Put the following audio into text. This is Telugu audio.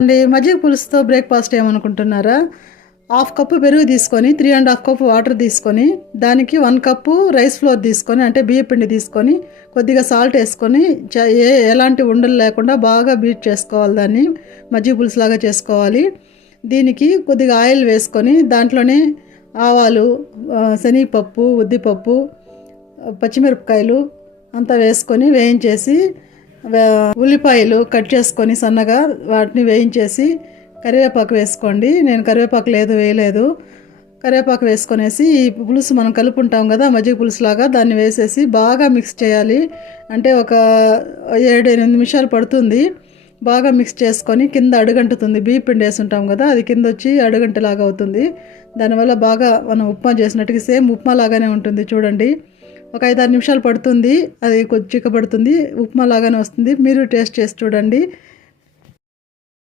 అండి మజ్జిగ పులుసుతో బ్రేక్ఫాస్ట్ ఏమనుకుంటున్నారా? హాఫ్ కప్పు పెరుగు తీసుకొని three and half cup water తీసుకొని దానికి వన్ కప్పు రైస్ ఫ్లోర్ తీసుకొని అంటే బియ్య పిండి తీసుకొని కొద్దిగా సాల్ట్ వేసుకొని చ- ఏ ఎలాంటి ఉండలు లేకుండా బాగా బీట్ చేసుకోవాలి దాన్ని. మజ్జిగ పులుసులాగా చేసుకోవాలి. దీనికి కొద్దిగా ఆయిల్ వేసుకొని దాంట్లోనే ఆవాలు శనగపప్పు ఉద్దిపప్పు పచ్చిమిరపకాయలు అంతా వేసుకొని వేయించేసి ఉల్లిపాయలు కట్ చేసుకొని సన్నగా వాటిని వేయించేసి కరివేపాకు వేసుకోండి. నేను కరివేపాకు లేదు వేయలేదు. కరివేపాకు వేసుకొనేసి ఈ పులుసు మనం కలుపుంటాం కదా మజ్జిగ పులుసు లాగా దాన్ని వేసేసి బాగా మిక్స్ చేయాలి. అంటే ఒక ఏడు ఎనిమిది నిమిషాలు పడుతుంది. బాగా మిక్స్ చేసుకొని కింద అడుగంటుతుంది. బియ్య పిండి వేసి ఉంటాం కదా అది కింద వచ్చి అడుగంటలాగా అవుతుంది. దానివల్ల బాగా మనం ఉప్మా చేసినట్టుగా సేమ్ ఉప్మా లాగానే ఉంటుంది చూడండి. ఒక ఐదారు నిమిషాలు పడుతుంది అది కొద్ది చిక్కబడుతుంది ఉప్మా లాగానే వస్తుంది. మీరు టేస్ట్ చేసి చూడండి.